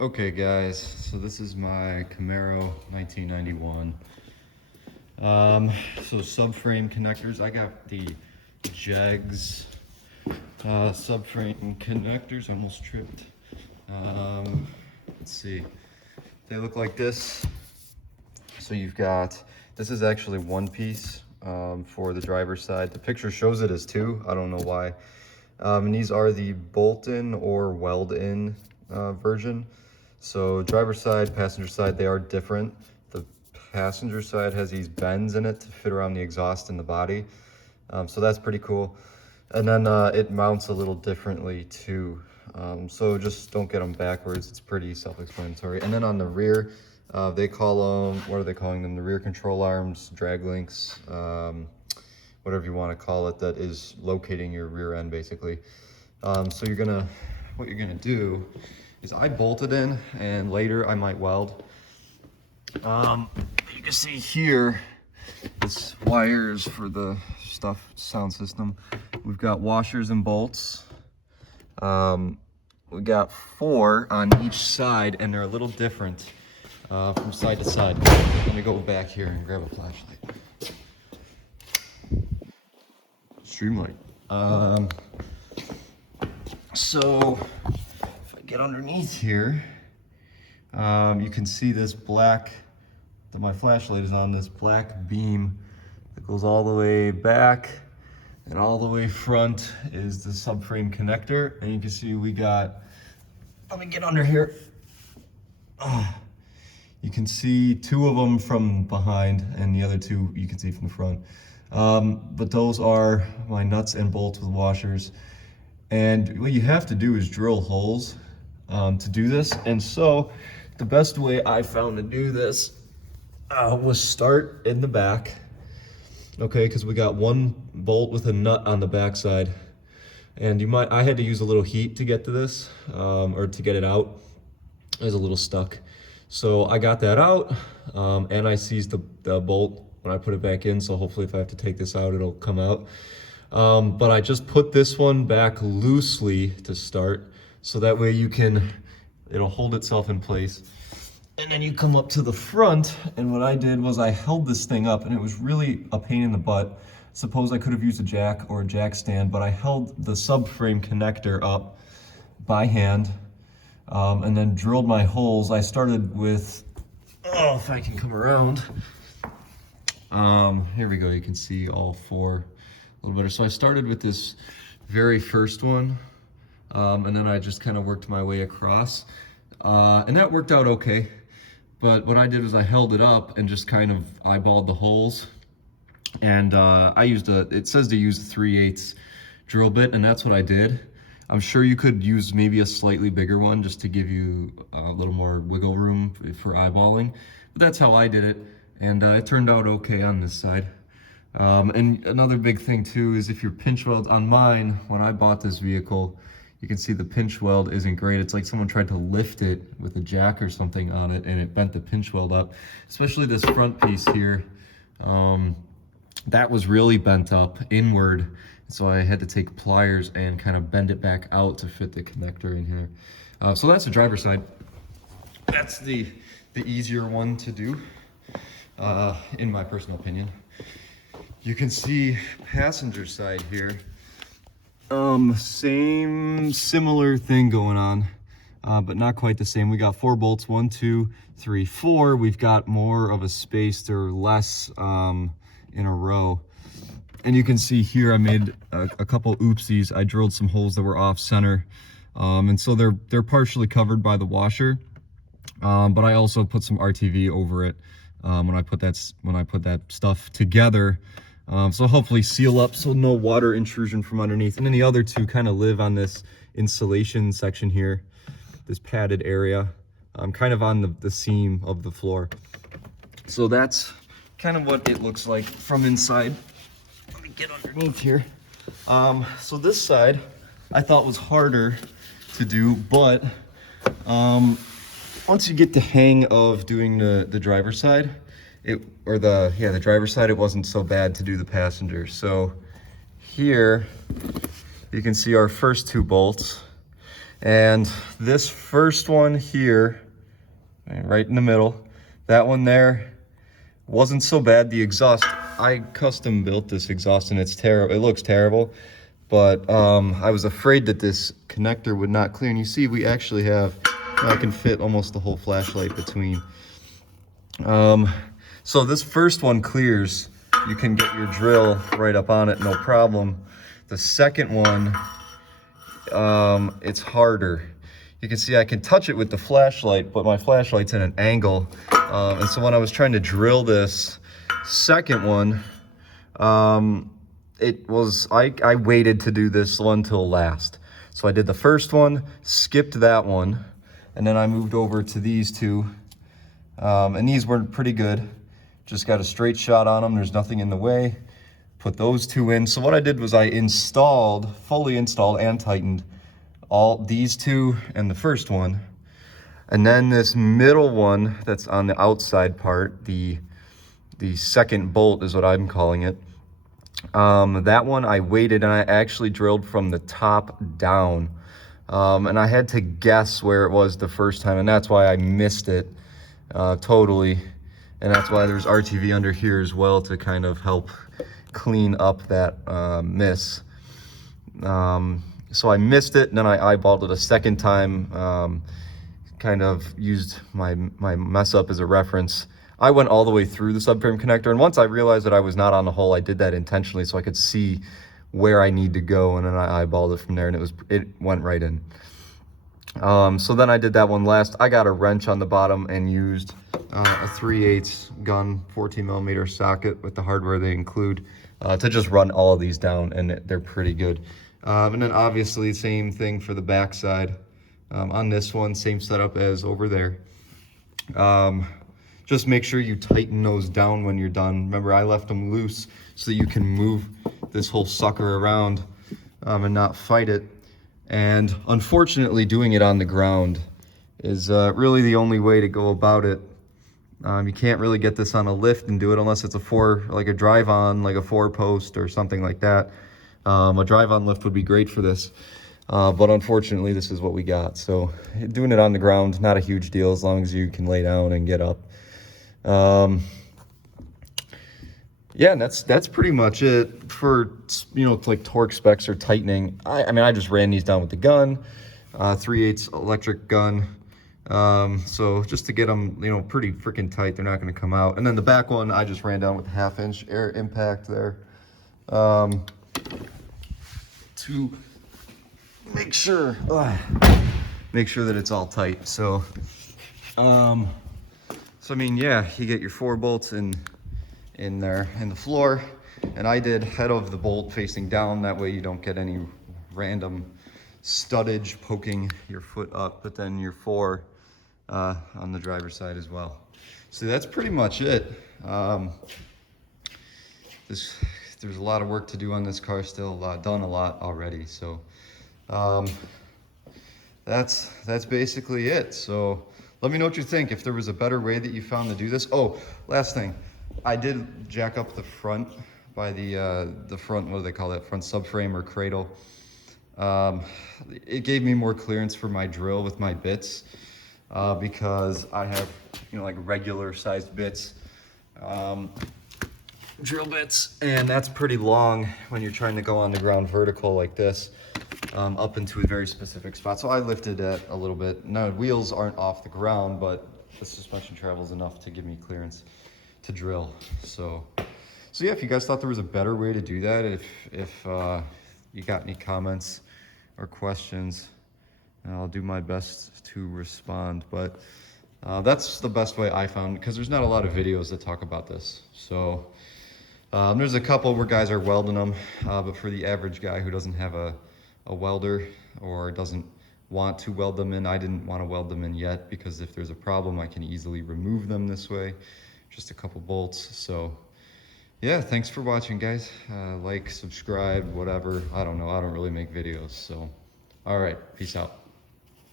Okay guys, so this is my Camaro 1991. So subframe connectors, I got the Jegs subframe connectors. I almost tripped. Let's see, they look like this. So you've got, this is actually one piece for the driver's side. The picture shows it as two, I don't know why. And these are the bolt-in or weld-in version. So driver's side, passenger side, they are different. The passenger side has these bends in it to fit around the exhaust and the body. So that's pretty cool. And then it mounts a little differently too. So just don't get them backwards. It's pretty self-explanatory. And then on the rear, they call them, what are they calling them? The rear control arms, drag links, whatever you want to call it, that is locating your rear end basically. So what you're gonna do is I bolted in, and later I might weld. You can see here, this wires for the sound system. We've got washers and bolts. We got 4 on each side, and they're a little different from side to side. Let me go back here and grab a flashlight. Streamlight. So if I get underneath here, you can see this black, that my flashlight is on, this black beam that goes all the way back and all the way front is the subframe connector. And you can see we got, let me get under here. You can see 2 of them from behind and the other 2 you can see from the front. But those are my nuts and bolts with washers. And what you have to do is drill holes to do this. And so the best way I found to do this was start in the back. Okay, because we got 1 bolt with a nut on the back side. And I had to use a little heat to get to this, or to get it out. It was a little stuck. So I got that out, and I seized the bolt when I put it back in. So hopefully if I have to take this out, it'll come out. But I just put this one back loosely to start, so that way it'll hold itself in place. And then you come up to the front, and what I did was I held this thing up, and it was really a pain in the butt. Suppose I could have used a jack or a jack stand, but I held the subframe connector up by hand, and then drilled my holes. I started with, if I can come around, here we go, you can see all 4 a little better. So I started with this very first one, and then I just kind of worked my way across, and that worked out okay. But what I did was I held it up and just kind of eyeballed the holes, and I used it says to use a 3/8 drill bit, and that's what I did. I'm sure you could use maybe a slightly bigger one just to give you a little more wiggle room for eyeballing, but that's how I did it, and it turned out okay on this side. And another big thing too is if your pinch weld, on mine, when I bought this vehicle, you can see the pinch weld isn't great. It's like someone tried to lift it with a jack or something on it, and it bent the pinch weld up, especially this front piece here. That was really bent up inward, so I had to take pliers and kind of bend it back out to fit the connector in here. So that's the driver's side. That's the easier one to do, in my personal opinion. You can see passenger side here. Similar thing going on, but not quite the same. We got 4 bolts, 1, 2, 3, 4. We've got more of a space. They're less in a row. And you can see here I made a couple oopsies. I drilled some holes that were off center, and so they're partially covered by the washer. But I also put some RTV over it when I put that stuff together. So hopefully seal up so no water intrusion from underneath. And then the other 2 kind of live on this insulation section here, this padded area, kind of on the seam of the floor. So that's kind of what it looks like from inside. Let me get underneath here. So this side I thought was harder to do, but once you get the hang of doing the driver's side, the driver's side, it wasn't so bad to do the passenger. So here you can see our first 2 bolts, And this first one here, right in the middle, that one there wasn't so bad. The exhaust, I custom built this exhaust and it's terrible. It looks terrible, but I was afraid that this connector would not clear. And you see, we actually have, I can fit almost the whole flashlight between. So this first one clears. You can get your drill right up on it, no problem. The second one, it's harder. You can see I can touch it with the flashlight, but my flashlight's in an angle. And so when I was trying to drill this second one, I waited to do this one till last. So I did the first one, skipped that one, and then I moved over to these two. And these were pretty good. Just got a straight shot on them. There's nothing in the way. Put those two in. So what I did was I fully installed and tightened all these two and the first one. And then this middle one that's on the outside part, the second bolt is what I'm calling it. That one I waited and I actually drilled from the top down. And I had to guess where it was the first time, and that's why I missed it totally. And that's why there's RTV under here as well to kind of help clean up that miss. So I missed it, and then I eyeballed it a second time, kind of used my mess up as a reference. I went all the way through the subframe connector, and once I realized that I was not on the hole, I did that intentionally so I could see where I need to go, and then I eyeballed it from there, and it went right in. So then I did that one last. I got a wrench on the bottom and used a 3/8 gun 14mm socket with the hardware they include to just run all of these down, and they're pretty good. And then obviously same thing for the back side. On this one, same setup as over there. Just make sure you tighten those down when you're done. Remember, I left them loose so that you can move this whole sucker around and not fight it. And unfortunately, doing it on the ground is really the only way to go about it. You can't really get this on a lift and do it unless it's like a drive-on, like a 4-post or something like that. A drive-on lift would be great for this, but unfortunately, this is what we got. So doing it on the ground, not a huge deal as long as you can lay down and get up. Yeah, and that's pretty much it for, like torque specs or tightening. I mean, I just ran these down with the gun, 3/8 electric gun. So just to get them, pretty freaking tight, they're not going to come out. And then the back one, I just ran down with a 1/2-inch air impact there, to make sure that it's all tight. So, I mean, yeah, you get your 4 bolts in there in the floor, and I did head of the bolt facing down. That way you don't get any random studdage poking your foot up, but then your 4 on the driver's side as well. So that's pretty much it. There's a lot of work to do on this car still, done a lot already. So that's basically it. So let me know what you think, if there was a better way that you found to do this. Oh, last thing, I did jack up the front by the front, what do they call that, front subframe or cradle. It gave me more clearance for my drill with my bits, because I have, like regular sized bits, drill bits, and that's pretty long when you're trying to go on the ground vertical like this, up into a very specific spot. So I lifted it a little bit. Now, wheels aren't off the ground, but the suspension travels enough to give me clearance to drill. So yeah, if you guys thought there was a better way to do that, if you got any comments or questions, I'll do my best to respond. But that's the best way I found, because there's not a lot of videos that talk about this. So there's a couple where guys are welding them, but for the average guy who doesn't have a welder or doesn't want to weld them in, I didn't want to weld them in yet, because if there's a problem, I can easily remove them this way, just a couple bolts. So yeah, thanks for watching, guys. Like, subscribe, whatever. I don't know, I don't really make videos. So all right, peace out.